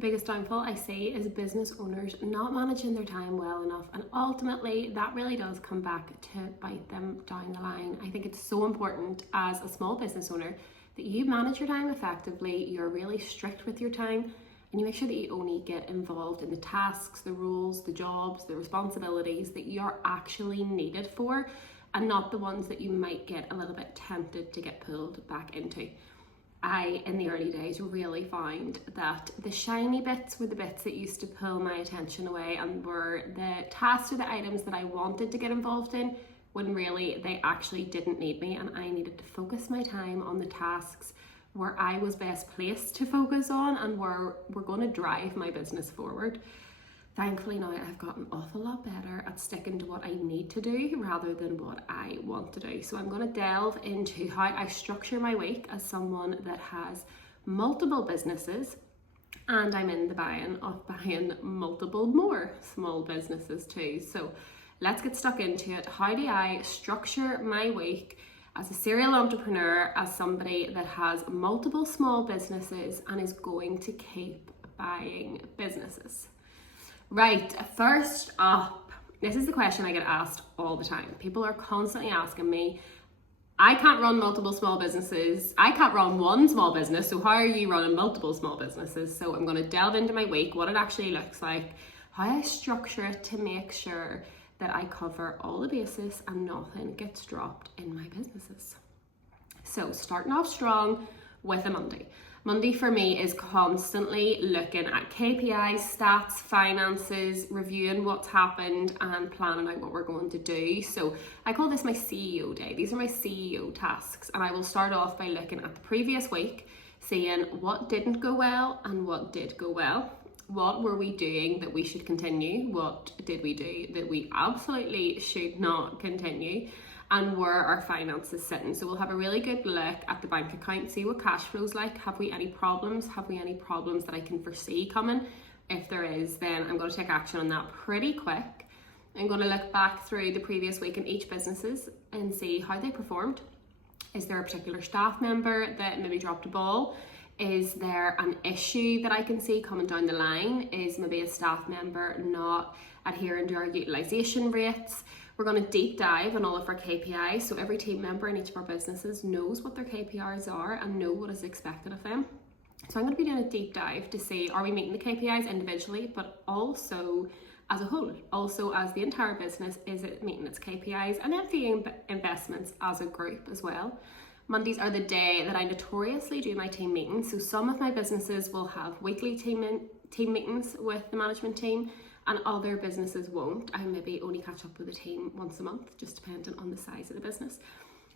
The biggest downfall I see is business owners not managing their time well enough, and ultimately that really does come back to bite them down the line. I think it's so important as a small business owner that you manage your time effectively, you're really strict with your time, and you make sure that you only get involved in the tasks, the roles, the jobs, the responsibilities that you're actually needed for, and not the ones that you might get a little bit tempted to get pulled back into. I, in the early days, really found that the shiny bits were the bits that used to pull my attention away and were the tasks or the items that I wanted to get involved in, when really they actually didn't need me, and I needed to focus my time on the tasks where I was best placed to focus on and were going to drive my business forward. Thankfully now I've gotten an awful lot better at sticking to what I need to do rather than what I want to do. So I'm going to delve into how I structure my week as someone that has multiple businesses, and I'm in the buying of buying multiple more small businesses too. So let's get stuck into it. How do I structure my week as a serial entrepreneur, as somebody that has multiple small businesses and is going to keep buying businesses? Right, first up, this is the question I get asked all the time. People are constantly asking me, I can't run multiple small businesses. I can't run one small business, so how are you running multiple small businesses? So I'm going to delve into my week, what it actually looks like, how I structure it to make sure that I cover all the bases and nothing gets dropped in my businesses. So starting off strong with a Monday. Monday for me is constantly looking at KPIs, stats, finances, reviewing what's happened and planning out what we're going to do. So I call this my CEO day. These are my CEO tasks, and I will start off by looking at the previous week, seeing what didn't go well and what did go well. What were we doing that we should continue? What did we do that we absolutely should not continue? And where our finances sitting. So we'll have a really good look at the bank account, see what cash flow's like. Have we any problems? Have we any problems that I can foresee coming? If there is, then I'm going to take action on that pretty quick. I'm going to look back through the previous week in each businesses and see how they performed. Is there a particular staff member that maybe dropped a ball? Is there an issue that I can see coming down the line? Is maybe a staff member not adhering to our utilisation rates? We're going to deep dive on all of our KPIs, so every team member in each of our businesses knows what their KPIs are and know what is expected of them. So I'm going to be doing a deep dive to see, are we meeting the KPIs individually, but also as a whole, also as the entire business, is it meeting its KPIs, and then the investments as a group as well. Mondays are the day that I notoriously do my team meetings. So some of my businesses will have weekly team meetings with the management team, and other businesses won't. I maybe only catch up with the team once a month, just depending on the size of the business.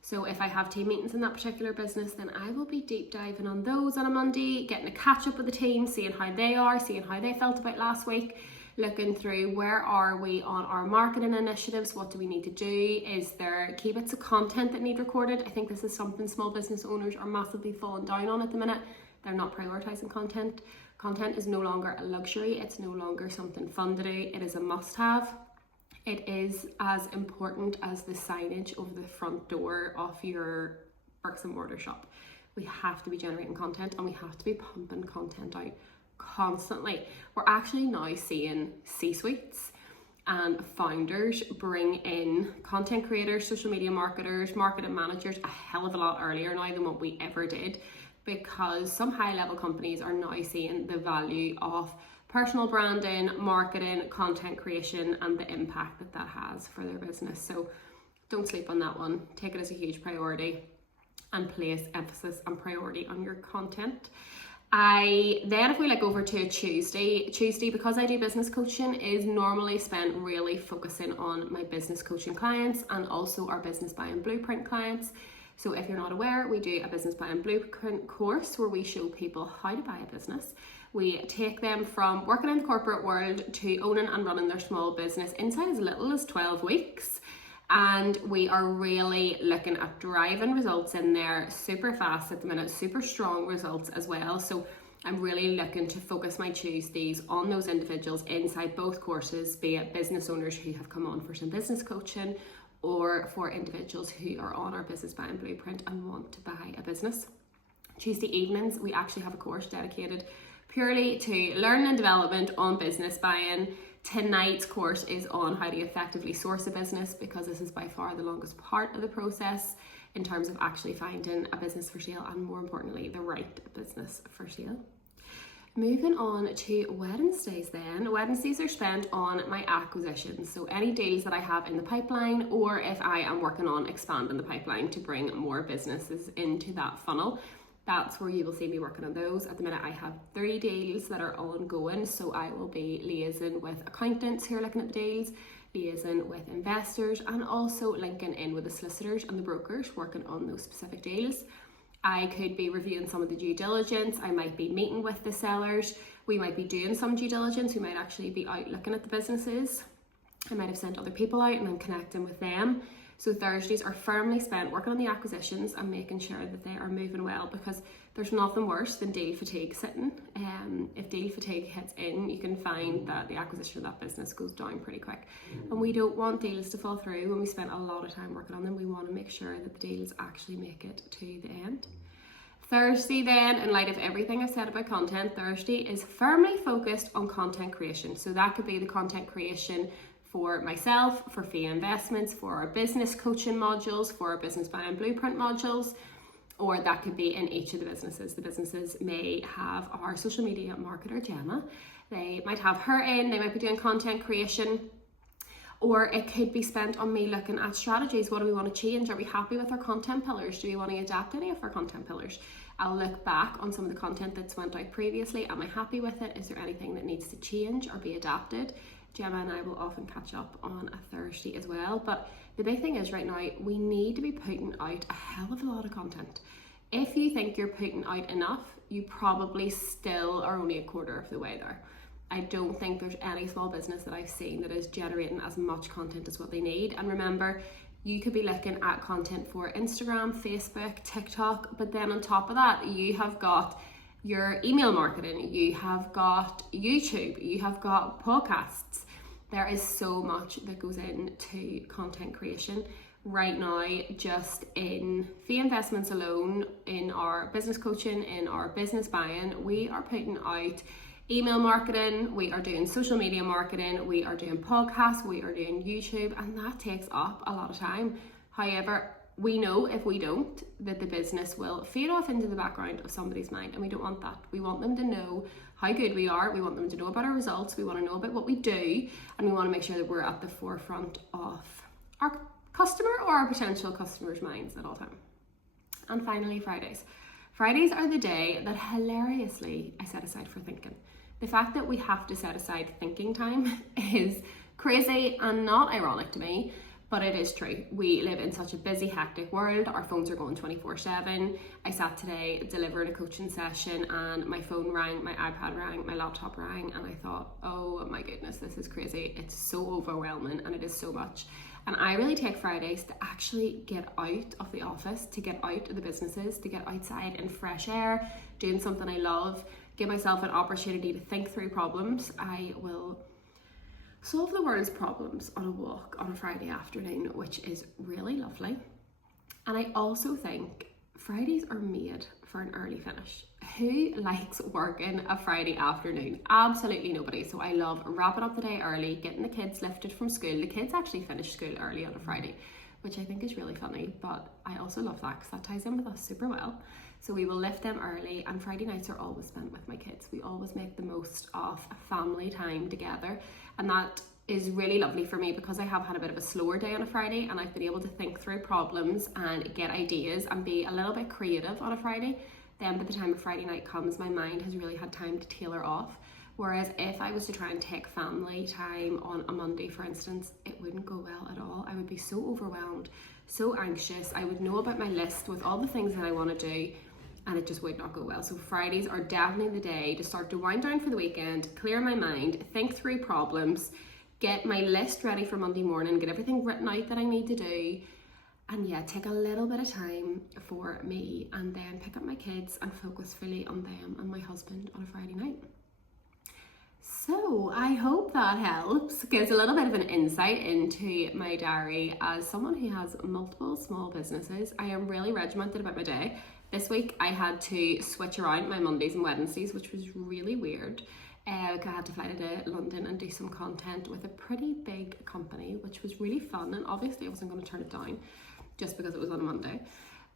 So if I have team meetings in that particular business, then I will be deep diving on those on a Monday, getting a catch up with the team, seeing how they are, seeing how they felt about last week, looking through where are we on our marketing initiatives, what do we need to do, is there key bits of content that need recorded. I think this is something small business owners are massively falling down on at the minute. They're not prioritizing content. Content is no longer a luxury, it's no longer something fun to do, it is a must-have. It is as important as the signage over the front door of your bricks and mortar shop. We have to be generating content, and we have to be pumping content out constantly. We're actually now seeing C-suites and founders bring in content creators, social media marketers, marketing managers a hell of a lot earlier now than what we ever did, because some high-level companies are now seeing the value of personal branding, marketing, content creation, and the impact that that has for their business. So don't sleep on that one. Take it as a huge priority and place emphasis and priority on your content. If we look over to Tuesday, because I do business coaching, is normally spent really focusing on my business coaching clients and also our business buying blueprint clients. So if you're not aware, we do a business buying blueprint course where we show people how to buy a business. We take them from working in the corporate world to owning and running their small business inside as little as 12 weeks. And we are really looking at driving results in there super fast at the minute, super strong results as well. So I'm really looking to focus my Tuesdays on those individuals inside both courses, be it business owners who have come on for some business coaching, or for individuals who are on our business buying blueprint and want to buy a business. Tuesday evenings, we actually have a course dedicated purely to learning and development on business buying. Tonight's course is on how to effectively source a business, because this is by far the longest part of the process in terms of actually finding a business for sale, and more importantly, the right business for sale. Moving on to Wednesdays then. Wednesdays are spent on my acquisitions. So any deals that I have in the pipeline, or if I am working on expanding the pipeline to bring more businesses into that funnel, that's where you will see me working on those. At the minute, I have 3 deals that are ongoing. So I will be liaising with accountants who are looking at the deals, liaising with investors, and also linking in with the solicitors and the brokers working on those specific deals. I could be reviewing some of the due diligence. I might be meeting with the sellers. We might be doing some due diligence. We might actually be out looking at the businesses. I might have sent other people out and then connecting with them. So Thursdays are firmly spent working on the acquisitions and making sure that they are moving well, because there's nothing worse than deal fatigue sitting. If deal fatigue hits in, you can find that the acquisition of that business goes down pretty quick. And we don't want deals to fall through when we spend a lot of time working on them. We want to make sure that the deals actually make it to the end. Thursday then, in light of everything I've said about content, Thursday is firmly focused on content creation. So that could be the content creation for myself, for fee investments, for our business coaching modules, for our business buying blueprint modules, or that could be in each of the businesses. The businesses may have our social media marketer, Gemma. They might have her in, they might be doing content creation, or it could be spent on me looking at strategies. What do we want to change? Are we happy with our content pillars? Do we want to adapt any of our content pillars? I'll look back on some of the content that's went out previously. Am I happy with it? Is there anything that needs to change or be adapted? Gemma and I will often catch up on a Thursday as well. But the big thing is right now, we need to be putting out a hell of a lot of content. If you think you're putting out enough, you probably still are only a quarter of the way there. I don't think there's any small business that I've seen that is generating as much content as what they need. And remember, you could be looking at content for Instagram, Facebook, TikTok, but then on top of that, you have got your email marketing, you have got YouTube, you have got podcasts. There is so much that goes into content creation. Right now, just in fee investments alone, in our business coaching, in our business buying, we are putting out email marketing, we are doing social media marketing, we are doing podcasts, we are doing YouTube, and that takes up a lot of time. However, we know if we don't, that the business will fade off into the background of somebody's mind, and we don't want that. We want them to know how good we are, we want them to know about our results, we want to know about what we do, and we want to make sure that we're at the forefront of our customer or our potential customers' minds at all time. And finally, Fridays. Fridays are the day that hilariously I set aside for thinking. The fact that we have to set aside thinking time is crazy and not ironic to me, but it is true. We live in such a busy, hectic world. Our phones are going 24/7. I sat today delivering a coaching session and my phone rang, my iPad rang, my laptop rang, and I thought, oh my goodness, this is crazy. It's so overwhelming and it is so much. And I really take Fridays to actually get out of the office, to get out of the businesses, to get outside in fresh air, doing something I love, give myself an opportunity to think through problems. I will solve the world's problems on a walk on a Friday afternoon, which is really lovely. And I also think Fridays are made for an early finish. Who likes working a Friday afternoon? Absolutely nobody. So I love wrapping up the day early, getting the kids lifted from school. The kids actually finish school early on a Friday, which I think is really funny, but I also love that because that ties in with us super well. So we will lift them early, and Friday nights are always spent with my kids. We always make the most of family time together, and that is really lovely for me because I have had a bit of a slower day on a Friday, and I've been able to think through problems and get ideas and be a little bit creative on a Friday. Then by the time a Friday night comes, my mind has really had time to tailor off. Whereas if I was to try and take family time on a Monday, for instance, it wouldn't go well at all. I would be so overwhelmed, so anxious. I would know about my list with all the things that I want to do, and it just would not go well. So Fridays are definitely the day to start to wind down for the weekend, clear my mind, think through problems, get my list ready for Monday morning, get everything written out that I need to do, and yeah, take a little bit of time for me, and then pick up my kids and focus fully on them and my husband on a Friday night. So I hope that helps, gives a little bit of an insight into my diary. As someone who has multiple small businesses, I am really regimented about my day. This week I had to switch around my Mondays and Wednesdays, which was really weird. I had to fly to London and do some content with a pretty big company, which was really fun, and obviously I wasn't going to turn it down just because it was on a Monday.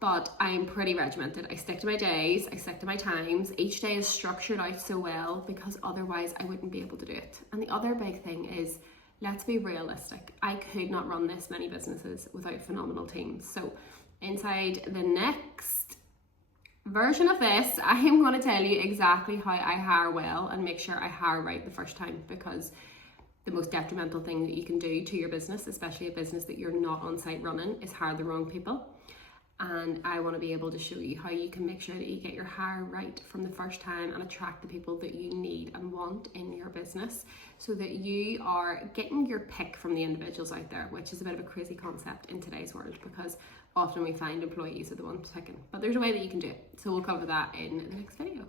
But I'm pretty regimented. I stick to my days, I stick to my times. Each day is structured out so well because otherwise I wouldn't be able to do it. And the other big thing is, let's be realistic. I could not run this many businesses without phenomenal teams. So inside the next version of this, I am going to tell you exactly how I hire well and make sure I hire right the first time, because the most detrimental thing that you can do to your business, especially a business that you're not on site running, is hire the wrong people. And I want to be able to show you how you can make sure that you get your hire right from the first time and attract the people that you need and want in your business, so that you are getting your pick from the individuals out there, which is a bit of a crazy concept in today's world because often we find employees are the ones picking. But there's a way that you can do it. So we'll cover that in the next video.